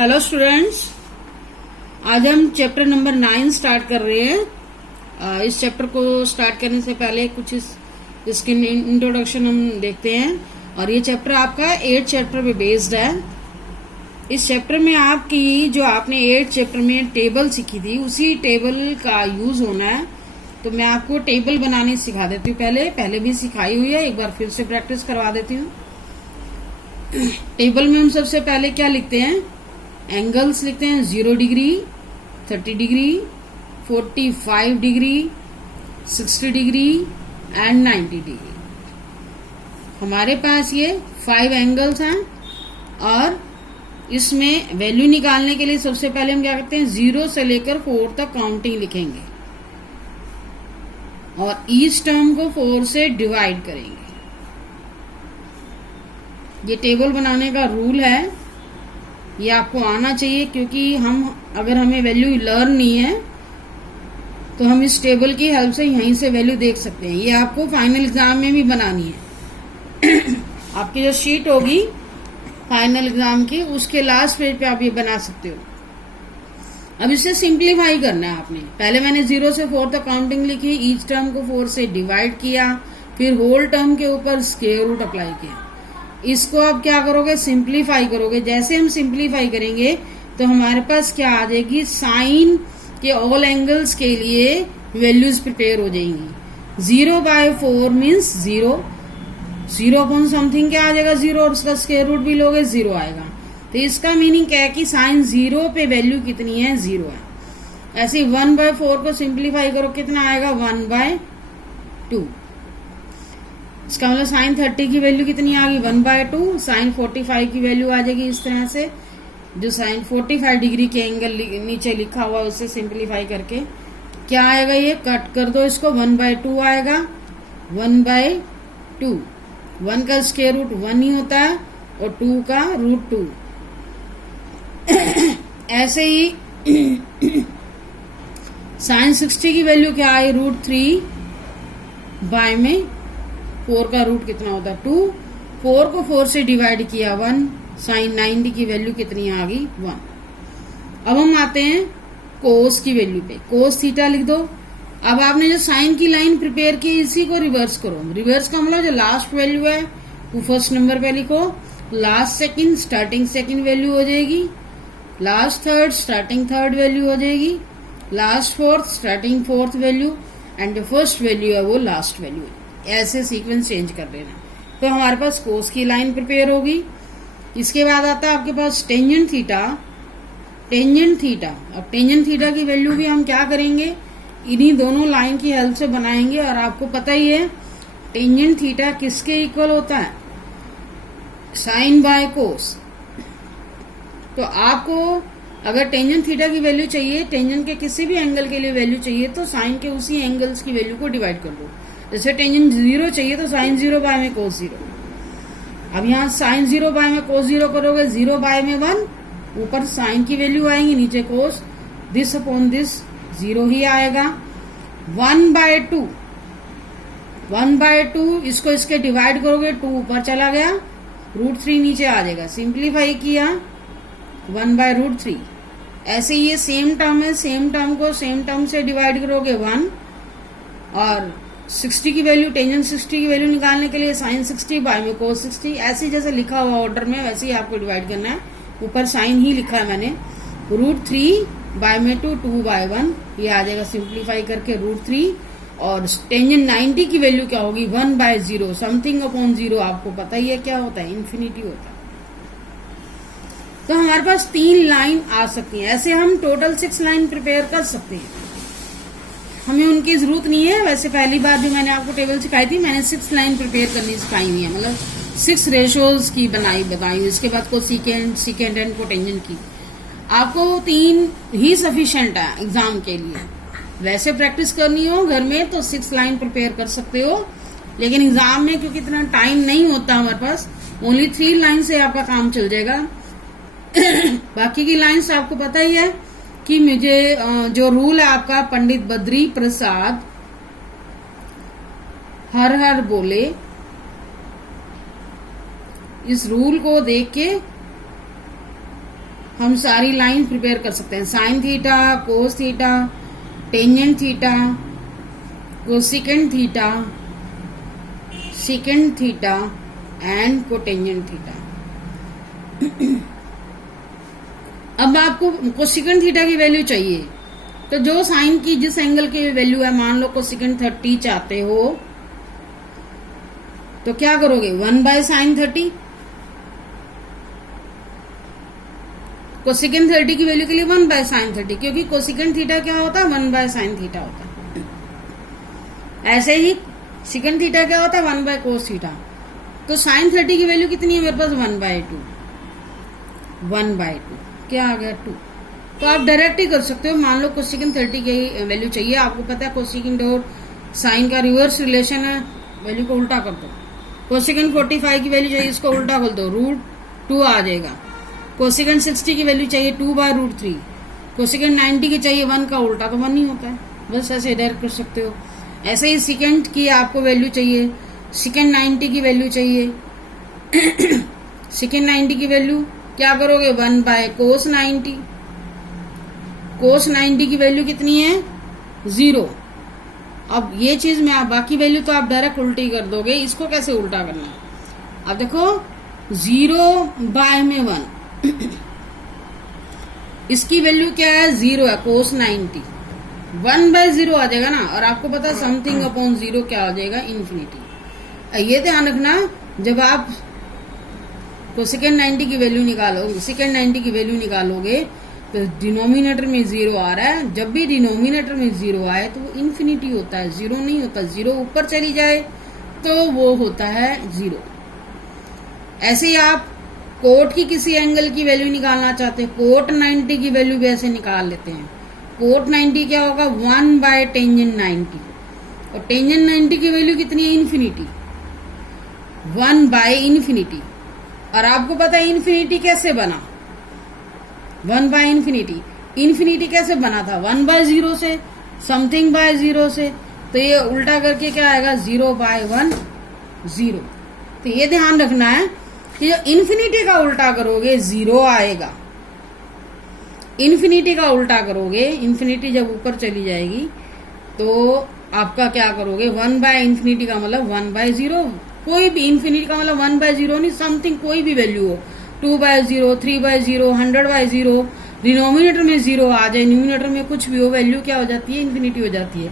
Hello students, आज हम chapter number 9 start कर रहे हैं। इस चैप्टर को स्टार्ट करने से पहले कुछ इसकी इंट्रोडक्शन हम देखते हैं। और ये चैप्टर आपका 8 चैप्टर पे बेस्ड है। इस चैप्टर में आपकी जो आपने 8 चैप्टर में टेबल सीखी थी उसी टेबल का यूज होना है। तो मैं आपको टेबल बनानी सिखा देती हूँ। पहले भी सिखाई हुई है, एक बार फिर से प्रैक्टिस करवा देती हूँ। टेबल में हम सबसे पहले क्या लिखते हैं? एंगल्स लिखते हैं। 0 degree, 30 degree, 45 degree, 60 degree and 90 degree. हमारे पास ये 5 एंगल्स हैं और इसमें वैल्यू निकालने के लिए सबसे पहले हम क्या करते हैं? 0 से लेकर 4 तक काउंटिंग लिखेंगे और ईच टर्म को 4 से डिवाइड करेंगे। ये टेबल बनाने का रूल है, ये आपको आना चाहिए, क्योंकि अगर हमें वैल्यू लर्न नहीं है तो हम इस टेबल की हेल्प से यहीं से वैल्यू देख सकते हैं। ये आपको फाइनल एग्जाम में भी बनानी है। आपकी जो शीट होगी फाइनल एग्जाम की, उसके लास्ट पेज पे आप ये बना सकते हो। अब इसे सिंप्लीफाई करना है आपने। पहले मैंने 0 से 4 तक काउंटिंग लिखी, ईच टर्म को 4 से डिवाइड किया, फिर होल टर्म के ऊपर स्क्वायर रूट अप्लाई किया। इसको आप क्या करोगे? सिंप्लीफाई करोगे। जैसे हम सिंप्लीफाई करेंगे तो हमारे पास क्या आ जाएगी? साइन के ऑल एंगल्स के लिए वैल्यूज प्रिपेयर हो जाएंगी। 0/4 मीन्स 0 अपॉन समथिंग क्या आ जाएगा? 0, और उसका स्क्वायर रूट भी लोगे 0 आएगा। तो इसका मीनिंग क्या है कि साइन 0 पे वैल्यू कितनी है? 0 है। ऐसे 1/4 को सिंप्लीफाई करो, कितना आएगा? 1/2। इसका मतलब साइन 30 की वैल्यू कितनी आ गई? 1/2। साइन 45 की वैल्यू आ जाएगी इस तरह से। जो साइन 45 डिग्री के एंगल नीचे लिखा हुआ उससे सिंप्लीफाई करके क्या आएगा? ये कट कर दो इसको, 1/2 आएगा। 1/2। 1 का स्क्वायर रूट 1 ही होता है और 2 का रूट 2। ऐसे ही साइन 60 की वैल्यू क्या आई? √3 बाय में 4 का रूट कितना होता है? 2। 4 को 4 से डिवाइड किया 1। साइन 90 की वैल्यू कितनी आ गई? 1। अब हम आते हैं कोस की वैल्यू पे। कोस थीटा लिख दो। अब आपने जो साइन की लाइन प्रिपेयर की इसी को रिवर्स करो। रिवर्स का मतलब जो लास्ट वैल्यू है वो फर्स्ट नंबर पे लिखो, last second starting second value हो जाएगी, last third starting third value हो जाएगी, last fourth starting fourth value and जो फर्स्ट वैल्यू है वो लास्ट वैल्यू है। ऐसे सीक्वेंस चेंज कर देना। तो हमारे पास कोस की लाइन प्रिपेयर होगी। इसके बाद आता है आपके पास टेंजेंट थीटा। टेंजेंट थीटा, अब टेंजेंट थीटा की वैल्यू भी हम क्या करेंगे? इन्हीं दोनों लाइन की हेल्प से बनाएंगे। और आपको पता ही है टेंजेंट थीटा किसके इक्वल होता है? Sine by cos. तो आपको अगर टेंजेंट थीटा की वैल्यू चाहिए, टेंजेंट के किसी भी एंगल के लिए वैल्यू चाहिए, तो साइन के उसी एंगल्स की वैल्यू को डिवाइड कर दो। जैसे टेंजेंट 0 चाहिए तो साइन 0 बाय में कोस 0। अब यहाँ साइन 0 बाय में कोस 0 करोगे, 0 बाय में 1, ऊपर साइन की वैल्यू आएंगी, नीचे कोस, दिस अपॉन दिस 0 ही आएगा। 1/2, 1/2 इसको इसके डिवाइड करोगे, 2 ऊपर चला गया, √3 नीचे आ जाएगा। सिंप्लीफाई किया 1/√3। ऐसे ये सेम टर्म है, सेम टर्म को सेम टर्म से डिवाइड करोगे 1। और 60 की वैल्यू, टेंजेंट 60 की वैल्यू निकालने के लिए साइन 60 बाय में कोस 60। ऐसे जैसे लिखा हुआ ऑर्डर में वैसे ही आपको डिवाइड करना है। ऊपर साइन ही लिखा है मैंने। √3 बाय में 2/1 ये आ जाएगा सिंप्लीफाई करके √3। और टेंजेंट 90 की वैल्यू क्या होगी? 1/0। समथिंग अपॉन 0 आपको पता ही है क्या होता है? इन्फिनिटी होता है। तो हमारे पास 3 लाइन आ सकती है। ऐसे हम टोटल 6 लाइन प्रिपेयर कर सकते हैं। हमें उनकी जरूरत नहीं है। वैसे पहली बार जो मैंने आपको टेबल सिखाई थी, मैंने 6 लाइन प्रिपेयर करनी सिखाई हुई है, मतलब 6 रेशोज की बताई। इसके बाद को सीकेंड एंड कोटेंजेंट की। आपको 3 ही सफिशिएंट है एग्जाम के लिए। वैसे प्रैक्टिस करनी हो घर में तो 6 लाइन प्रिपेयर कर सकते हो, लेकिन एग्जाम में क्योंकि इतना टाइम नहीं होता हमारे पास, ओनली 3 लाइन से आपका काम चल जाएगा। बाकी की लाइन्स आपको पता ही है कि मुझे जो रूल है आपका, पंडित बद्री प्रसाद हर हर बोले, इस रूल को देख के हम सारी लाइन प्रिपेयर कर सकते हैं, sine theta, cos theta, tangent theta, cosecant theta, second theta and cotangent theta. अब आपको कोसेकेंट थीटा की वैल्यू चाहिए, तो जो साइन की जिस एंगल की वैल्यू है, मान लो कोसेकेंट 30 चाहते हो, तो क्या करोगे, 1/sin 30। कोसेकेंट 30 की वैल्यू के लिए 1/sin 30, क्योंकि कोसेकेंट थीटा क्या होता है, 1/sin थीटा होता है। ऐसे ही सेकेंड थीटा क्या होता है, 1/cos थीटा। तो sin 30 की वैल्यू कितनी है मेरे पास, 1/2। 1/2 क्या आ गया, 2। तो आप डायरेक्ट ही कर सकते हो। मान लो कोसेकेंट 30 की वैल्यू चाहिए, आपको पता है कोसेकेंट और साइन का रिवर्स रिलेशन है, वैल्यू को उल्टा कर दो। कोसेकेंट 45 की वैल्यू चाहिए, इसको उल्टा कर दो, √2 आ जाएगा। कोसेकेंट 60 की वैल्यू चाहिए, 2/√3। कोसेकेंट 90 की चाहिए, 1 का उल्टा तो 1 ही होता है। बस ऐसे डायरेक्ट कर सकते हो। ऐसे ही सेकेंड की आपको वैल्यू चाहिए, सेकेंड 90 की वैल्यू चाहिए। सेकेंड 90 की वैल्यू क्या करोगे, 1/cos 90। cos 90 की वैल्यू कितनी है, 0। अब ये चीज में आप बाकी वैल्यू तो आप डायरेक्ट उल्टी कर दोगे, इसको कैसे उल्टा करना है, अब देखो 0/1 इसकी वैल्यू क्या है, 0 है, cos 90। 1/0 आ जाएगा ना, और आपको पता है समथिंग अपॉन 0 क्या हो जाएगा, इन्फिनिटी। ये ध्यान रखना, जब आप कोसेकेंट 90 की वैल्यू निकालोगे, सेकेंड 90 की वैल्यू निकालोगे, तो डिनोमिनेटर में 0 आ रहा है। जब भी डिनोमिनेटर में 0 आए तो वो इन्फिनिटी होता है, 0 नहीं होता। 0 ऊपर चली जाए तो वो होता है 0। ऐसे ही आप कोट की किसी एंगल की वैल्यू निकालना चाहते हैं, कोट 90 की वैल्यू भी ऐसे निकाल लेते हैं। कोट 90 क्या होगा, 1/टेंजेंट 90, और टेंजेंट 90 की वैल्यू कितनी है, इन्फिनिटी, 1/इन्फिनिटी। और आपको पता है इन्फिनिटी कैसे बना, 1/इन्फिनिटी। इन्फिनिटी कैसे बना था, 1/0 से, समथिंग बाय 0 से। तो ये उल्टा करके क्या आएगा, 0/1 0। तो ये ध्यान रखना है कि जो इन्फिनिटी का उल्टा करोगे 0 आएगा। इन्फिनिटी का उल्टा करोगे, इन्फिनिटी जब ऊपर चली जाएगी तो आपका क्या करोगे, 1/इन्फिनिटी का मतलब 1/0। कोई भी इन्फिनिटी का मतलब 1/0 नहीं, समथिंग कोई भी वैल्यू हो, 2/0, 3/0, 100/0, डिनोमिनेटर में 0 आ जाए, न्यूमिनेटर में कुछ भी हो, वैल्यू क्या हो जाती है, इन्फिनिटी हो जाती है।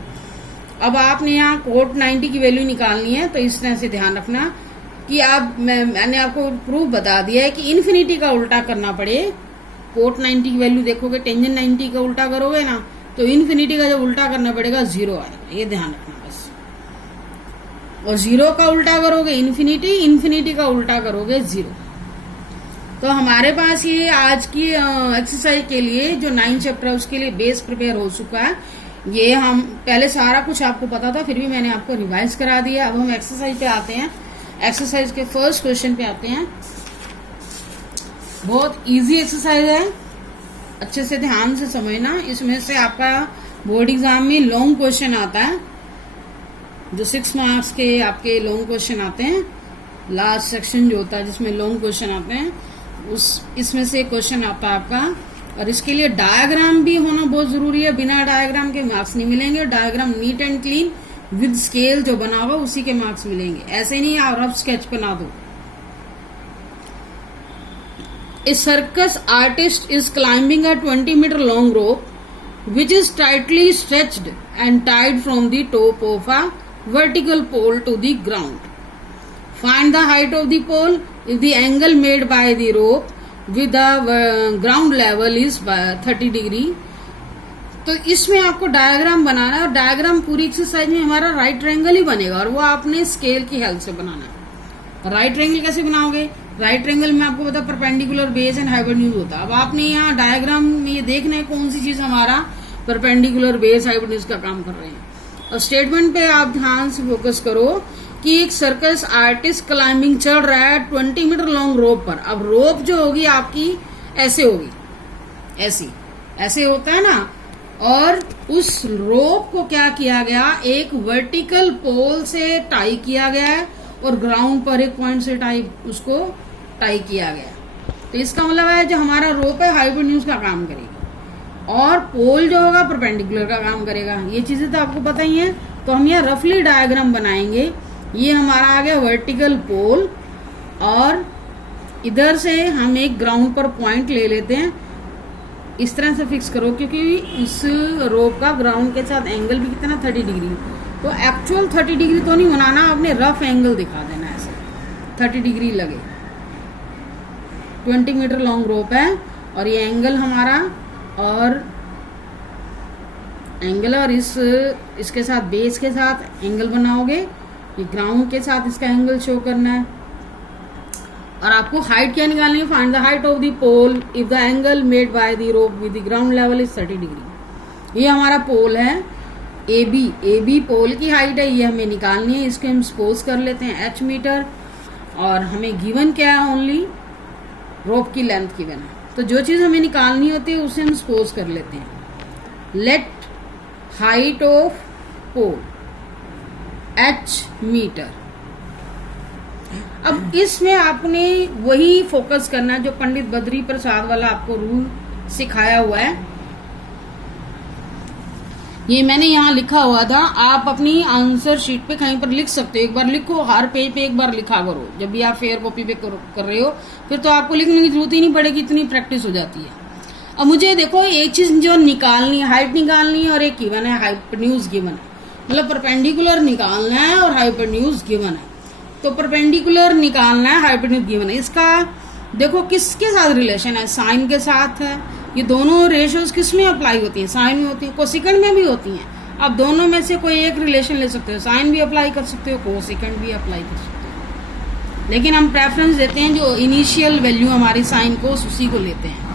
अब आपने यहाँ कोट 90 की वैल्यू निकालनी है, तो इस तरह से ध्यान रखना कि मैंने आपको प्रूफ बता दिया है कि इन्फिनिटी का उल्टा करना पड़े। कोट 90 की वैल्यू देखोगे, टेंजेंट 90 का उल्टा करोगे ना, तो इन्फिनिटी का जब उल्टा करना पड़ेगा 0 आएगा, ये ध्यान रखना बस। और 0 का उल्टा करोगे इन्फिनिटी, इन्फिनिटी का उल्टा करोगे 0। तो हमारे पास ये आज की एक्सरसाइज के लिए जो 9 चैप्टर है उसके लिए बेस प्रिपेयर हो चुका है। ये हम पहले सारा कुछ आपको पता था, फिर भी मैंने आपको रिवाइज करा दिया। अब हम एक्सरसाइज पे आते हैं। एक्सरसाइज के फर्स्ट क्वेश्चन पे आते हैं। बहुत इजी एक्सरसाइज है, अच्छे से ध्यान से समझना। इसमें से आपका बोर्ड एग्जाम में लॉन्ग क्वेश्चन आता है, जो 6 मार्क्स के आपके लॉन्ग क्वेश्चन आते हैं। लास्ट सेक्शन जो होता है जिसमें लॉन्ग क्वेश्चन आते हैं, इसमें से क्वेश्चन आता है आपका। और इसके लिए डायग्राम भी होना बहुत जरूरी है, बिना डायग्राम के मार्क्स नहीं मिलेंगे। Diagram neat and clean with scale जो बना हुआ उसी के मार्क्स मिलेंगे, ऐसे नहीं आप रफ स्केच बना दो। A circus artist is climbing a 20-meter long rope which is tightly stretched and tied from the top of a vertical pole to the ground. Find the height of the pole if the angle made by the rope with the ground level is 30 degree. तो इसमें आपको diagram बनाना है, और diagram पूरी exercise में हमारा right triangle ही बनेगा, और वो आपने स्केल की हेल्प से बनाना है। राइट ट्रायंगल कैसे बनाओगे, राइट ट्रायंगल में आपको पता परपेंडिकुलर बेस एंड हाइपोटेन्यूज होता है। अब आपने यहाँ डायग्राम में ये देखना है कौन सी चीज हमारा परपेंडिकुलर बेस हाइपोटेन्यूज का काम कर रहे हैं। और स्टेटमेंट पे आप ध्यान से फोकस करो कि एक सर्कस आर्टिस्ट क्लाइंबिंग चढ़ रहा है 20 मीटर लॉन्ग रोप पर। अब रोप जो होगी आपकी ऐसे होगी, ऐसे होता है ना, और उस रोप को क्या किया गया, एक वर्टिकल पोल से टाई किया गया है, और ग्राउंड पर एक पॉइंट से उसको टाई किया गया। तो इसका मतलब है जो हमारा रोप है हाइपोटेन्यूज का काम करेगा और पोल जो होगा परपेंडिकुलर का काम करेगा। ये चीजें तो आपको पता ही है। तो हम यहाँ रफली डायग्राम बनाएंगे। ये हमारा आ गया वर्टिकल पोल और इधर से हम एक ग्राउंड पर पॉइंट ले लेते हैं। इस तरह से फिक्स करो क्योंकि इस रोप का ग्राउंड के साथ एंगल भी कितना 30 डिग्री। तो एक्चुअल 30 डिग्री तो नहीं बनाना, आपने रफ एंगल दिखा देना ऐसे 30 डिग्री लगे। 20 मीटर लॉन्ग रोप है और ये एंगल हमारा और एंगल और इसके साथ बेस के साथ एंगल बनाओगे। ये ग्राउंड के साथ इसका एंगल शो करना है और आपको हाइट क्या निकालनी है, find the height of the pole if the angle made by the rope with the ground level is 30 degree. ये हमारा पोल है ए बी पोल की हाइट है, ये हमें निकालनी है। इसको हम सपोज कर लेते हैं h मीटर और हमें गिवन क्या है, ओनली रोप की लेंथ गिवन है। तो जो चीज हमें निकालनी होती है उसे हम सपोज कर लेते हैं। Let height of pole h metre. अब इसमें आपने वही फोकस करना है जो पंडित बद्री प्रसाद वाला आपको रूल सिखाया हुआ है। ये मैंने यहाँ लिखा हुआ था, आप अपनी आंसर शीट पे कहीं पर लिख सकते हो। एक बार लिखो, हर पेज पे एक बार लिखा करो। जब भी आप फेयर कॉपी पे कर रहे हो फिर तो आपको लिखने की जरूरत ही नहीं पड़ेगी, इतनी प्रैक्टिस हो जाती है। अब मुझे देखो एक चीज जो निकालनी है, हाइट निकालनी है और एक गिवन है हाइपोटेन्यूज गिवन है। मतलब परपेंडिकुलर निकालना है और हाइपोटेन्यूज गिवन है। तो परपेंडिकुलर निकालना है, हाइपोटेन्यूज गिवन है। इसका देखो किसके साथ रिलेशन है, साइन के साथ है। ये दोनों रेशियोज किस में अप्लाई होती है, साइन में होती है, कोसेकेंड में भी होती हैं। आप दोनों में से कोई एक रिलेशन ले सकते हो, साइन भी अप्लाई कर सकते हो, कोसेकेंड भी अप्लाई कर सकते हो। लेकिन हम प्रेफरेंस देते हैं जो इनिशियल वैल्यू हमारी साइन को उसी को लेते हैं।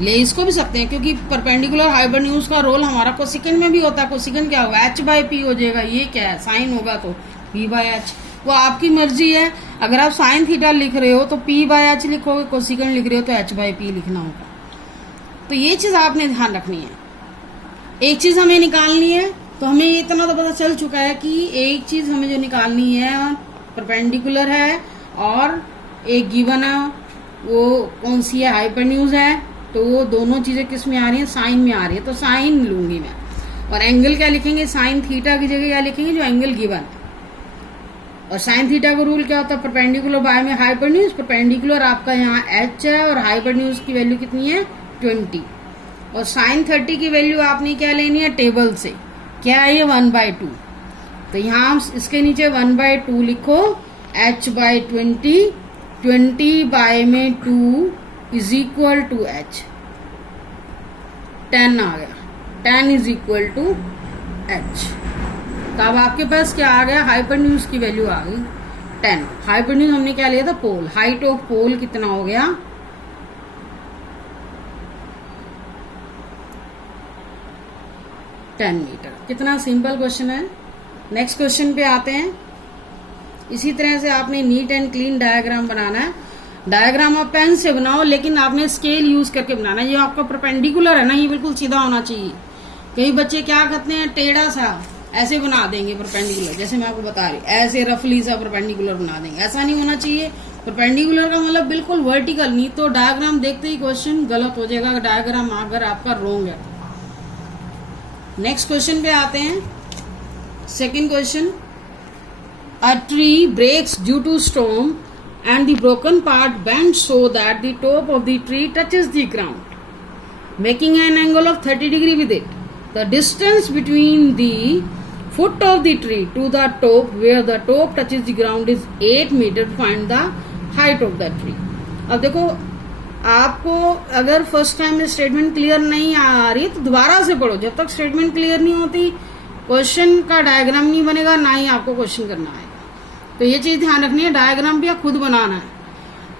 ले इसको भी सकते हैं क्योंकि परपेंडिकुलर हाइपोटेन्यूज का रोल हमारा कोसेकेंड में भी होता है। कोसेकेंड क्या होगा, h/p हो जाएगा। ये क्या है, साइन होगा तो p/h। वो आपकी मर्जी है। अगर आप साइन थीटा लिख रहे हो तो p/h लिखोगे, कोसेकेंड लिख रहे हो तो h/p लिखना होगा। तो ये चीज आपने ध्यान रखनी है। एक चीज हमें निकालनी है तो हमें इतना तो पता चल चुका है कि एक चीज हमें जो निकालनी है परपेंडिकुलर है और एक गिवन है, वो कौन सी है, हाइपोटेन्यूज है। तो वो दोनों चीजें किस में आ रही है, साइन में आ रही है। तो साइन लूंगी मैं। और एंगल क्या लिखेंगे, साइन थीटा की जगह क्या लिखेंगे, जो एंगल गिवन है। और साइन थीटा का रूल क्या होता है, परपेंडिकुलर बाय में हाइपोटेन्यूज। परपेंडिकुलर आपका यहाँ h है और हाइपोटेन्यूज की वैल्यू कितनी है 20। और साइन 30 की वैल्यू आपने क्या लेनी है, टेबल से। क्या है ये 1/2। तो यहाँ इसके नीचे 1/2 लिखो, h/20, 20 बाय में 2 इज इक्वल टू h। 10 आ गया, 10 इज इक्वल टू h। तो अब आपके पास क्या आ गया, हाइपोटेन्यूज की वैल्यू आ गई 10। हाइपोटेन्यूज हमने क्या लिया था, पोल। हाइट ऑफ पोल कितना हो गया, 10 मीटर। कितना सिंपल क्वेश्चन है। नेक्स्ट क्वेश्चन पे आते हैं। इसी तरह से आपने नीट एंड क्लीन डायग्राम बनाना है। डायग्राम आप पेन से बनाओ लेकिन आपने स्केल यूज करके बनाना है। ये आपका परपेंडिकुलर है ना, ये बिल्कुल सीधा होना चाहिए। कई बच्चे क्या करते हैं, टेढ़ा सा ऐसे बना देंगे परपेंडिकुलर, जैसे मैं आपको बता रही, ऐसे रफली सा परपेंडिकुलर बना देंगे। ऐसा नहीं होना चाहिए। परपेंडिकुलर का मतलब बिल्कुल वर्टिकल, नहीं तो डायग्राम देखते ही क्वेश्चन गलत हो जाएगा, डायग्राम अगर आपका रोंग है। नेक्स्ट क्वेश्चन पे आते हैं। Second question, a tree breaks due to storm and the broken part bends so that the top of the tree touches the ground, making an angle of 30 degree with it. The distance between the foot of the tree to the top where the top touches the ground is 8 meter. Find the height of the tree. अब देखो, आपको अगर first time में statement clear नहीं आ रही तो दोबारा से पढ़ो। जब तक स्टेटमेंट क्लियर नहीं होती क्वेश्चन का डायग्राम नहीं बनेगा, ना ही आपको क्वेश्चन करना है। तो ये चीज ध्यान रखनी है, डायग्राम भी आप खुद बनाना है।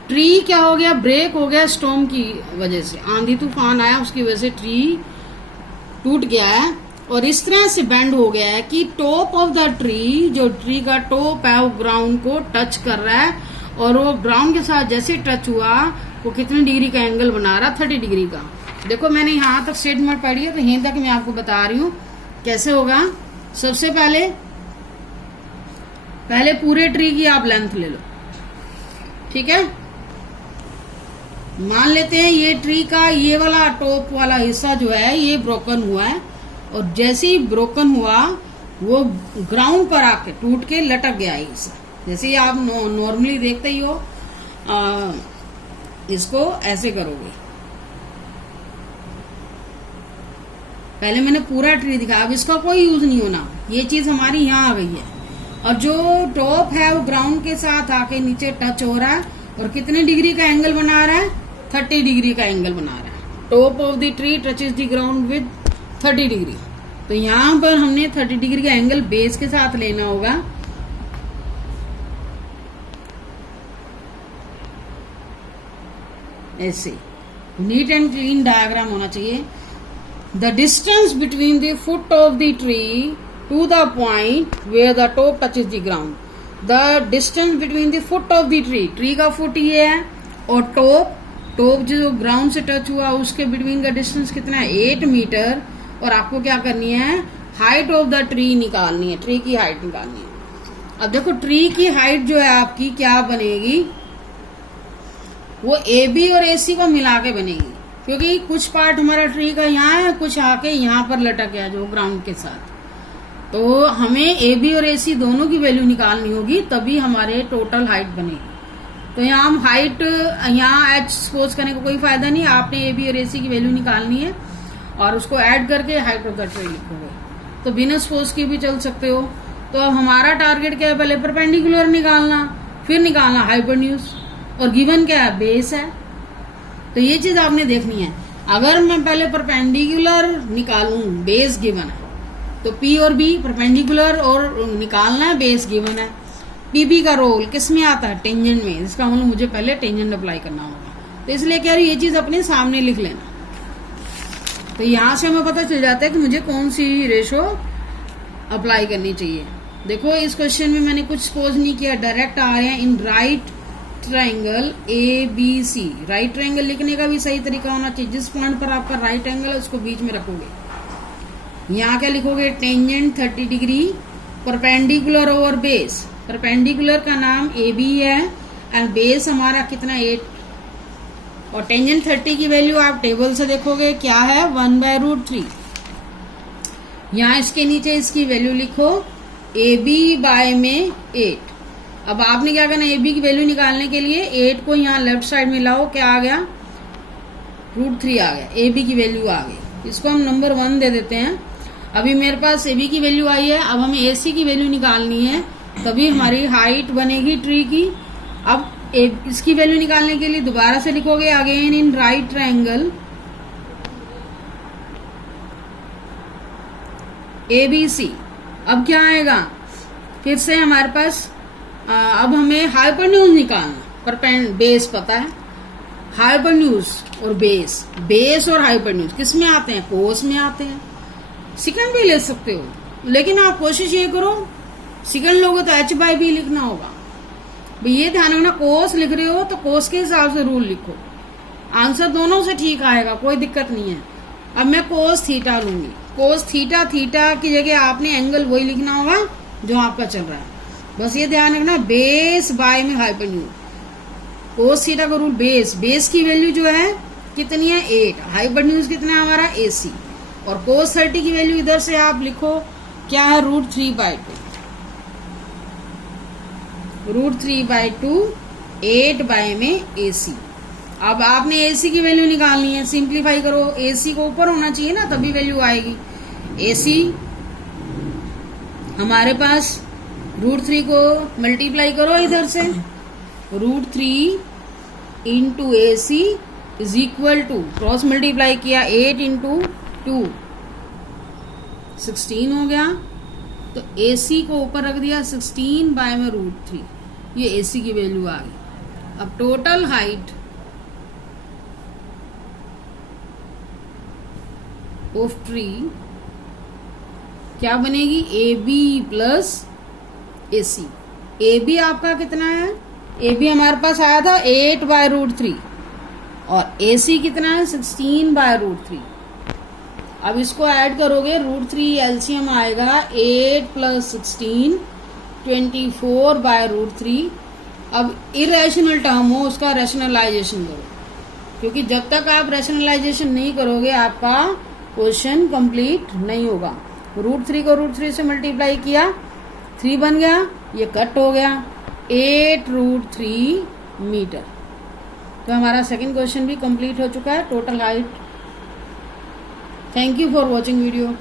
ट्री क्या हो गया, ब्रेक हो गया स्टॉर्म की वजह से, आंधी तूफान आया उसकी वजह से ट्री टूट गया है और इस तरह से बेंड हो गया है कि टॉप ऑफ द ट्री, जो ट्री का टॉप है वो ग्राउंड को टच कर रहा है और वो ग्राउंड के साथ जैसे टच हुआ वो कितने डिग्री का एंगल बना रहा, 30 डिग्री का। देखो मैंने यहाँ तक स्टेटमेंट पढ़ी है तो यहीं तक मैं आपको बता रही हूँ कैसे होगा। सबसे पहले पूरे ट्री की आप लेंथ ले लो, ठीक है। मान लेते हैं ये ट्री का ये वाला टॉप वाला हिस्सा जो है ये ब्रोकन हुआ है, और जैसे ही ब्रोकन हुआ वो ग्राउंड पर आके टूट के लटक गया है हिस्सा। जैसे ही आप नॉर्मली देखते ही हो, इसको ऐसे करोगे। पहले मैंने पूरा ट्री दिखाया, अब इसका कोई यूज नहीं होना, ये चीज हमारी यहाँ आ गई है। और जो टॉप है वो ग्राउंड के साथ आके नीचे टच हो रहा है, और कितने डिग्री का एंगल बना रहा है? 30 डिग्री का एंगल बना रहा है। Top of the tree touches the ground with 30 degree. तो यहाँ पर हमने 30 डिग्री का एंगल बेस के साथ लेना होगा। ऐसे नीट एंड क्लीन डायग्राम होना चाहिए। The distance between the foot of the tree to the point where the top touches the ground. The distance between the foot of the tree, tree का foot ये है, और top जो ground से touch हुआ उसके बिटवीन का distance कितना है? 8 मीटर। और आपको क्या करनी है? हाइट ऑफ द ट्री निकालनी है, ट्री की हाइट निकालनी है। अब देखो ट्री की हाइट जो है आपकी क्या बनेगी, वो ए बी और ए सी को मिला के बनेगी, क्योंकि कुछ पार्ट हमारा ट्री का यहाँ है, कुछ आके यहाँ पर लटक गया जो ग्राउंड के साथ। तो हमें ए बी और ए सी दोनों की वैल्यू निकालनी होगी, तभी हमारे टोटल हाइट बनेगी। तो यहाँ हम हाइट, यहाँ एच सपोज करने का कोई फायदा नहीं, आपने ए बी और ए सी की वैल्यू निकालनी है और उसको ऐड करके हाइट ऑफ द ट्री लिखोगे। तो बिना सपोज के भी चल सकते हो। तो अब हमारा टारगेट क्या है? पहले परपेंडिकुलर निकालना, फिर निकालना हाइपोटेन्यूज, और गिवन क्या है? बेस है। तो ये चीज आपने देखनी है। अगर मैं पहले परपेंडिकुलर निकालूं, बेस गिवन है, तो पी और बी परपेंडिकुलर और निकालना है, बेस गिवन है। पीबी का रोल किस में आता है? टेंजेंट में। इसका मतलब मुझे पहले टेंजेंट अप्लाई करना होगा। तो इसलिए कह रही ये चीज अपने सामने लिख लेना। तो यहां से हमें पता चल जाता है कि मुझे कौन सी रेशो अप्लाई करनी चाहिए। देखो इस क्वेश्चन में मैंने कुछ सपोज नहीं किया, डायरेक्ट आ रहे हैं। In right triangle A B C, right triangle लिखने का भी सही तरीका होना चाहिए। जिस पॉइंट पर आपका राइट एंगल है उसको बीच में रखोगे। यहाँ क्या लिखोगे? Tangent 30 degree, perpendicular over base. Perpendicular का नाम ए बी है एंड बेस हमारा कितना? 8। और टेंजेंट 30 की वैल्यू आप टेबल से देखोगे क्या है? 1/√3। यहाँ इसके नीचे इसकी वैल्यू लिखो, ए बी बाय में 8। अब आपने क्या करना है? ए बी की वैल्यू निकालने के लिए 8 को यहाँ लेफ्ट साइड में लाओ, क्या आ गया? √3 आ गया। ए बी की वैल्यू आ गई, इसको हम नंबर 1 दे देते हैं। अभी मेरे पास ए बी की वैल्यू आई है, अब हमें ए सी की वैल्यू निकालनी है, तभी हमारी हाइट बनेगी ट्री की। अब इसकी वैल्यू निकालने के लिए दोबारा से लिखोगे, again in right triangle A B C. अब क्या आएगा? फिर से हमारे पास अब हमें हाइपोटेन्यूज निकालना। बेस पता है, हाइपोटेन्यूज और बेस, बेस और हाइपोटेन्यूज किस में आते हैं? कोस में आते हैं। सेकंड भी ले सकते हो, लेकिन आप कोशिश ये करो, सेकंड लोगे तो h/b लिखना होगा। ये ध्यान रखना, कोस लिख रहे हो तो कोस के हिसाब से रूल लिखो, आंसर दोनों से ठीक आएगा, कोई दिक्कत नहीं है। अब मैं कोस थीटा लूंगी, कोस थीटा, थीटा की जगह आपने एंगल वही लिखना होगा जो आपका चल रहा है। बस ये ध्यान रखना, बेस बाय में हाइपोटेन्यूज। कोस थीटा का रूल बेस, बेस की वैल्यू जो है कितनी है? 8। हाइपोटेन्यूज कितना है हमारा? AC। और कोस 30 की वैल्यू इधर से आप लिखो क्या है? √3/2। √3/2 8 बाय में AC। अब आपने AC की वैल्यू निकालनी है, सिंप्लीफाई करो। AC को ऊपर होना चाहिए ना, तभी वैल्यू आएगी। AC हमारे पास √3 को मल्टीप्लाई करो इधर से, √3 into AC is equal to, cross multiply किया, 8 इंटू 2 16 हो गया। तो AC को ऊपर रख दिया, 16 बाय में √3, ये AC की वैल्यू आ गई। अब टोटल हाइट ऑफ ट्री क्या बनेगी? AB plus AC। AB आपका कितना है? AB हमारे पास आया था 8/√3 और AC कितना है? 16/√3। अब इसको ऐड करोगे, √3 LCM आएगा 8 + 16 24/√3। अब इरेशनल टर्म हो उसका रैशनलाइजेशन करो, क्योंकि जब तक आप रैशनलाइजेशन नहीं करोगे आपका क्वेश्चन कंप्लीट नहीं होगा। √3 को √3 से मल्टीप्लाई किया, 3 बन गया, ये कट हो गया, 8√3 मीटर। तो हमारा सेकंड क्वेश्चन भी कंप्लीट हो चुका है, total height. Thank you for watching video.